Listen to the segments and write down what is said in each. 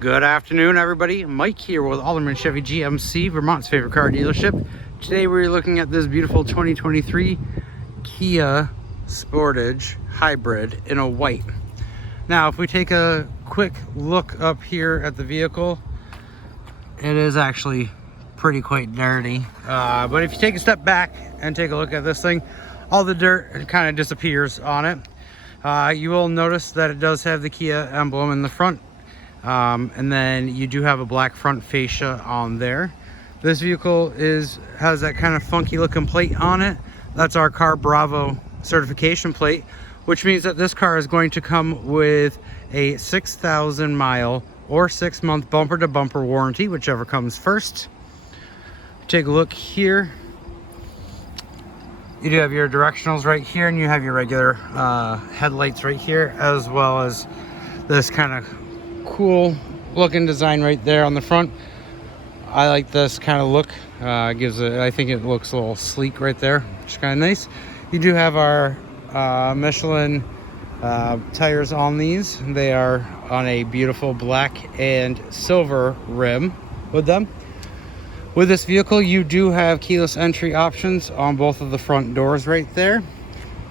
Good afternoon, everybody. Mike here with Alderman Chevy GMC, Vermont's favorite car dealership. Today we're looking at this beautiful 2023 Kia Sportage Hybrid in a white. Now, if we take a quick look up here at the vehicle, it is actually quite dirty. But if you take a step back and take a look at this thing, all the dirt kind of disappears on it. You will notice that it does have the Kia emblem in the front. And then you do have a black front fascia on there. This vehicle has that kind of funky looking plate on it. That's our Car Bravo certification plate, which means that this car is going to come with a 6,000 mile or 6-month bumper to bumper warranty, whichever comes first. Take a look here. You do have your directionals right here, and you have your regular headlights right here, as well as this kind of cool looking design right there on the front. I like this kind of look. I think it looks a little sleek right there, which is kind of nice. You do have our Michelin tires on these. They are on a beautiful black and silver rim with them. With this vehicle, you do have keyless entry options on both of the front doors right there.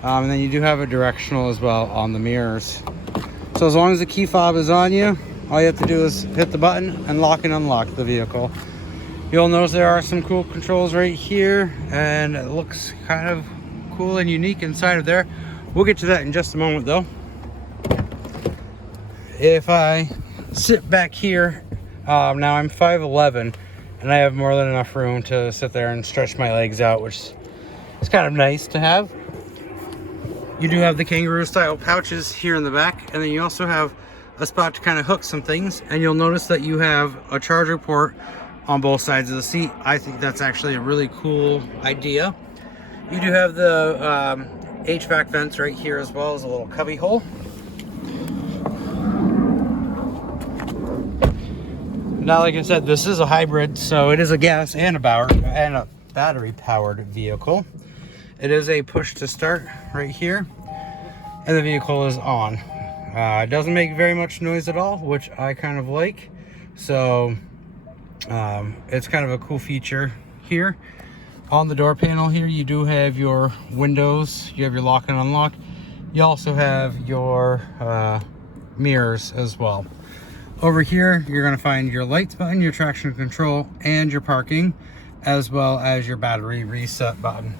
And then you do have a directional as well on the mirrors. So as long as the key fob is on you, all you have to do is hit the button and lock and unlock the vehicle. You'll notice there are some cool controls right here, and it looks kind of cool and unique inside of there. We'll get to that in just a moment though. If I sit back here, now I'm 5'11", and I have more than enough room to sit there and stretch my legs out, which is kind of nice to have. You do have the kangaroo style pouches here in the back, and then you also have a spot to kind of hook some things, and you'll notice that you have a charger port on both sides of the seat. I think that's actually a really cool idea. You do have the HVAC vents right here, as well as a little cubby hole. Now, like I said, this is a hybrid, so it is a gas and a battery powered vehicle. It is a push to start right here, and the vehicle is on. It doesn't make very much noise at all, which I kind of like. So it's kind of a cool feature here. On the door panel here, you do have your windows, you have your lock and unlock. You also have your mirrors as well. Over here, you're going to find your lights button, your traction control, and your parking, as well as your battery reset button.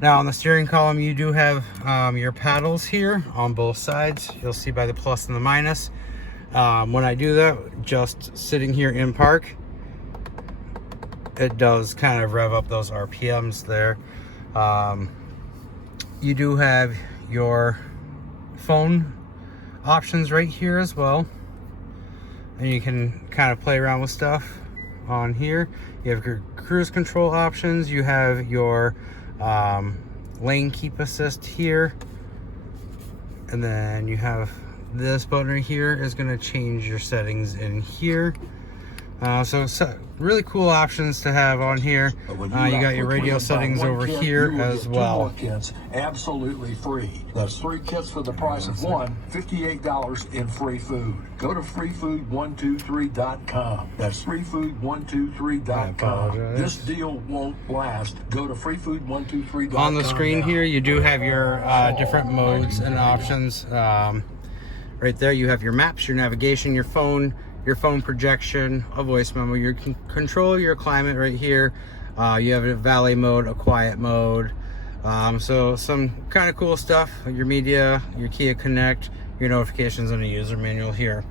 Now on the steering column, you do have your paddles here on both sides. You'll see by the plus and the minus. When I do that, just sitting here in park, it does kind of rev up those RPMs there. You do have your phone options right here as well, and you can kind of play around with stuff on here. You have your cruise control options. You have your lane keep assist here, and then you have this button right here is going to change your settings in here. So really cool options to have on here. You got your radio settings over here as well. Kits absolutely free. That's 3 kits for the price of one. $58 in free food. Go to freefood123.com. That's freefood123.com. This deal won't last. Go to freefood123.com. On the screen here, you do have your different modes and options. Right there, you have your maps, your navigation, your phone projection, a voice memo, your control, your climate right here. You have a valet mode, a quiet mode. So some kind of cool stuff. Your media, your Kia Connect, your notifications, and a user manual here.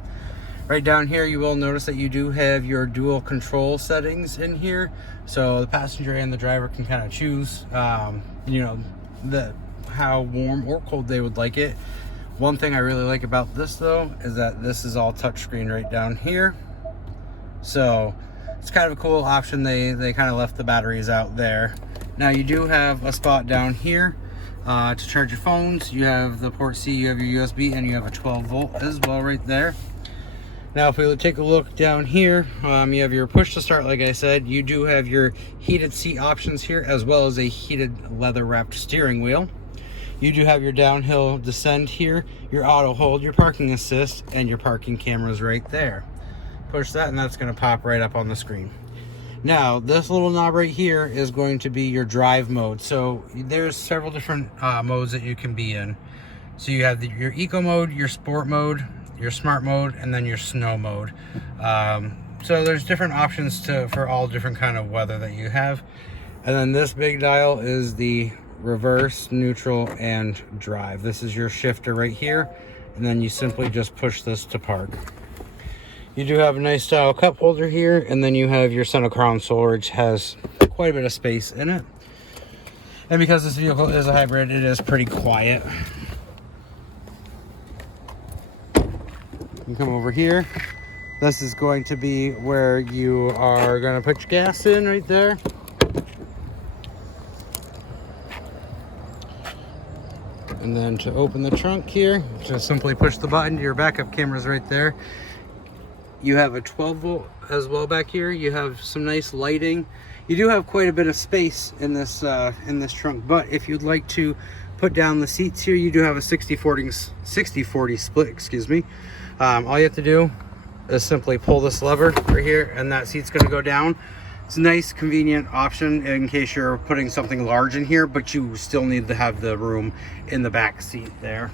Right down here, you will notice that you do have your dual control settings in here. So the passenger and the driver can kind of choose, how warm or cold they would like it. One thing I really like about this though is that this is all touchscreen right down here. So it's kind of a cool option. They kind of left the batteries out there. Now you do have a spot down here to charge your phones. You have the port C, you have your USB, and you have a 12 volt as well right there. Now if we take a look down here, you have your push to start, like I said. You do have your heated seat options here, as well as a heated leather wrapped steering wheel. You do have your downhill descend here, your auto hold, your parking assist, and your parking cameras right there. push that, and that's going to pop right up on the screen. Now, this little knob right here is going to be your drive mode. So there's several different modes that you can be in. So you have your eco mode, your sport mode, your smart mode, and then your snow mode. So there's different options for all different kind of weather that you have. And then this big dial is the reverse, neutral, and drive. This is your shifter right here. And then you simply just push this to park. You do have a nice style cup holder here, and then you have your center console, which has quite a bit of space in it. And because this vehicle is a hybrid, it is pretty quiet. You come over here. This is going to be where you are going to put your gas in right there. And then to open the trunk here, just simply push the button. Your backup camera's right there. You have a 12 volt as well back here. You have some nice lighting. You do have quite a bit of space in this trunk, but if you'd like to put down the seats here, you do have a 60-40 split, excuse me. All you have to do is simply pull this lever right here, and that seat's going to go down. It's a nice, convenient option in case you're putting something large in here, but you still need to have the room in the back seat there.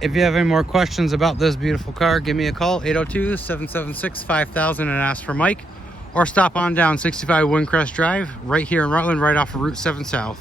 If you have any more questions about this beautiful car, give me a call, 802-776-5000, and ask for Mike. Or stop on down 65 Windcrest Drive, right here in Rutland, right off of Route 7 South.